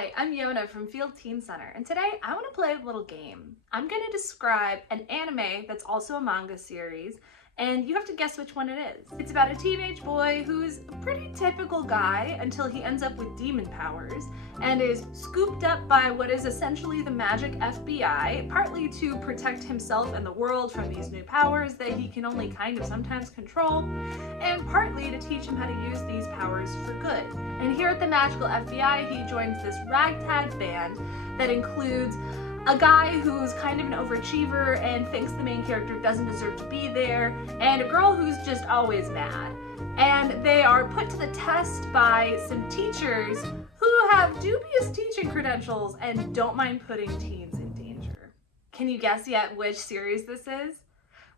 Hi, I'm Yona from Field Teen Center, and today I want to play a little game. I'm going to describe an anime that's also a manga series, and you have to guess which one it is. It's about a teenage boy who's a pretty typical guy until he ends up with demon powers and is scooped up by what is essentially the magic FBI, partly to protect himself and the world from these new powers that he can only kind of sometimes control, and partly to teach him how to use these powers for good. And here at the magical FBI, he joins this ragtag band that includes a guy who's kind of an overachiever and thinks the main character doesn't deserve to be there, and a girl who's just always mad. And they are put to the test by some teachers who have dubious teaching credentials and don't mind putting teens in danger. Can you guess yet which series this is?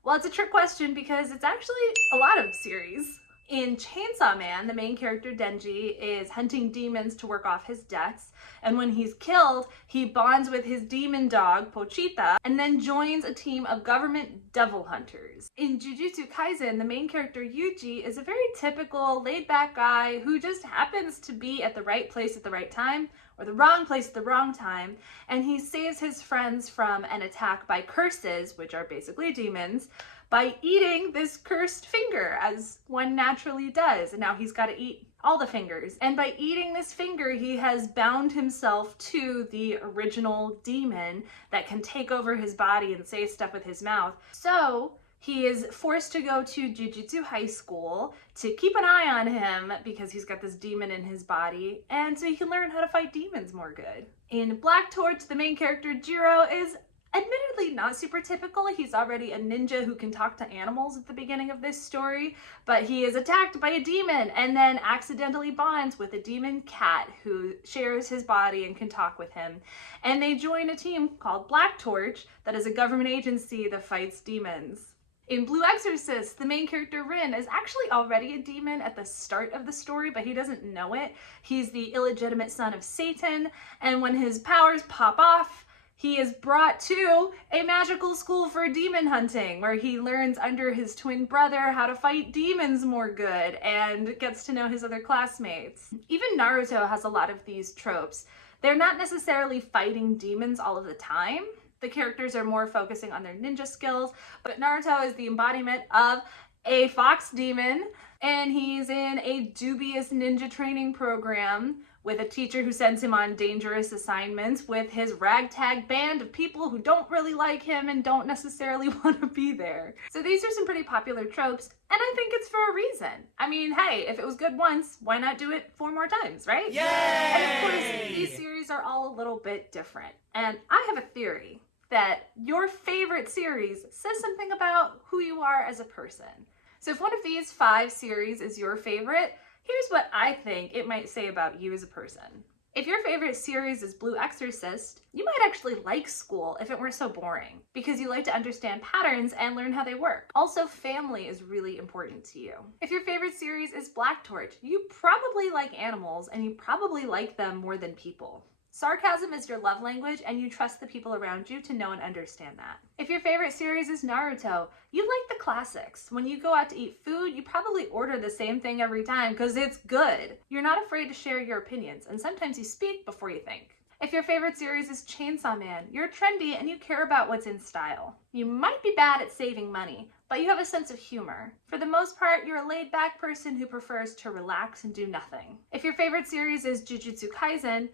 Well, it's a trick question because it's actually a lot of series. In Chainsaw Man, the main character Denji is hunting demons to work off his debts, and when he's killed, he bonds with his demon dog, Pochita, and then joins a team of government devil hunters. In Jujutsu Kaisen, the main character Yuji is a very typical laid-back guy who just happens to be at the right place at the right time, or the wrong place at the wrong time, and he saves his friends from an attack by curses, which are basically demons, by eating this cursed finger, as one naturally does. And now he's got to eat all the fingers. And by eating this finger, he has bound himself to the original demon that can take over his body and say stuff with his mouth. So he is forced to go to Jujutsu High School to keep an eye on him because he's got this demon in his body, and so he can learn how to fight demons more good. In Black Torch, the main character Jiro is admittedly not super typical. He's already a ninja who can talk to animals at the beginning of this story, but he is attacked by a demon and then accidentally bonds with a demon cat who shares his body and can talk with him. And they join a team called Black Torch that is a government agency that fights demons. In Blue Exorcist, the main character Rin is actually already a demon at the start of the story, but he doesn't know it. He's the illegitimate son of Satan, and when his powers pop off, he is brought to a magical school for demon hunting, where he learns under his twin brother how to fight demons more good and gets to know his other classmates. Even Naruto has a lot of these tropes. They're not necessarily fighting demons all of the time. The characters are more focusing on their ninja skills, but Naruto is the embodiment of a fox demon, and he's in a dubious ninja training program with a teacher who sends him on dangerous assignments with his ragtag band of people who don't really like him and don't necessarily want to be there. So these are some pretty popular tropes, and I think it's for a reason. I mean, hey, if it was good once, why not do it 4 more times, right? Yay! And of course, these series are all a little bit different. And I have a theory that your favorite series says something about who you are as a person. So if one of these 5 series is your favorite, here's what I think it might say about you as a person. If your favorite series is Blue Exorcist, you might actually like school if it weren't so boring, because you like to understand patterns and learn how they work. Also, family is really important to you. If your favorite series is Black Torch, you probably like animals and you probably like them more than people. Sarcasm is your love language, and you trust the people around you to know and understand that. If your favorite series is Naruto, you like the classics. When you go out to eat food, you probably order the same thing every time because it's good. You're not afraid to share your opinions, and sometimes you speak before you think. If your favorite series is Chainsaw Man, you're trendy and you care about what's in style. You might be bad at saving money, but you have a sense of humor. For the most part, you're a laid-back person who prefers to relax and do nothing. If your favorite series is Jujutsu Kaisen,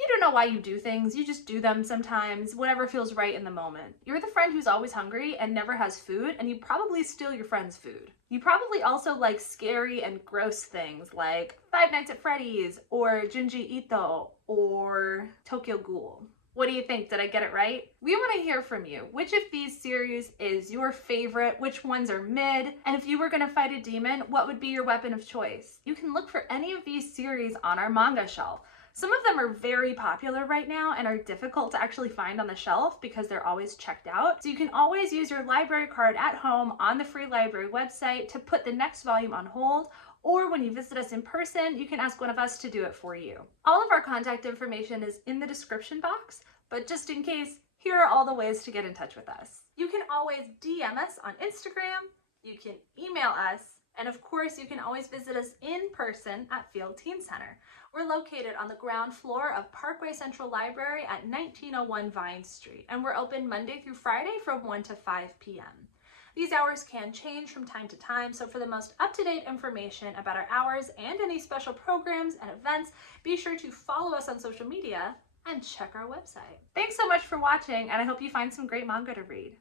you don't know why you do things, you just do them sometimes, whatever feels right in the moment. You're the friend who's always hungry and never has food, and you probably steal your friend's food. You probably also like scary and gross things like Five Nights at Freddy's, or Junji Ito, or Tokyo Ghoul. What do you think? Did I get it right? We want to hear from you. Which of these series is your favorite? Which ones are mid? And if you were going to fight a demon, what would be your weapon of choice? You can look for any of these series on our manga shelf. Some of them are very popular right now and are difficult to actually find on the shelf because they're always checked out. So you can always use your library card at home on the free library website to put the next volume on hold, or when you visit us in person, you can ask one of us to do it for you. All of our contact information is in the description box, but just in case, here are all the ways to get in touch with us. You can always DM us on Instagram, you can email us, And of course, you can always visit us in person at Field Teen Center. We're located on the ground floor of Parkway Central Library at 1901 Vine Street, and we're open Monday through Friday from 1 to 5 p.m. These hours can change from time to time, so for the most up-to-date information about our hours and any special programs and events, be sure to follow us on social media and check our website. Thanks so much for watching, and I hope you find some great manga to read.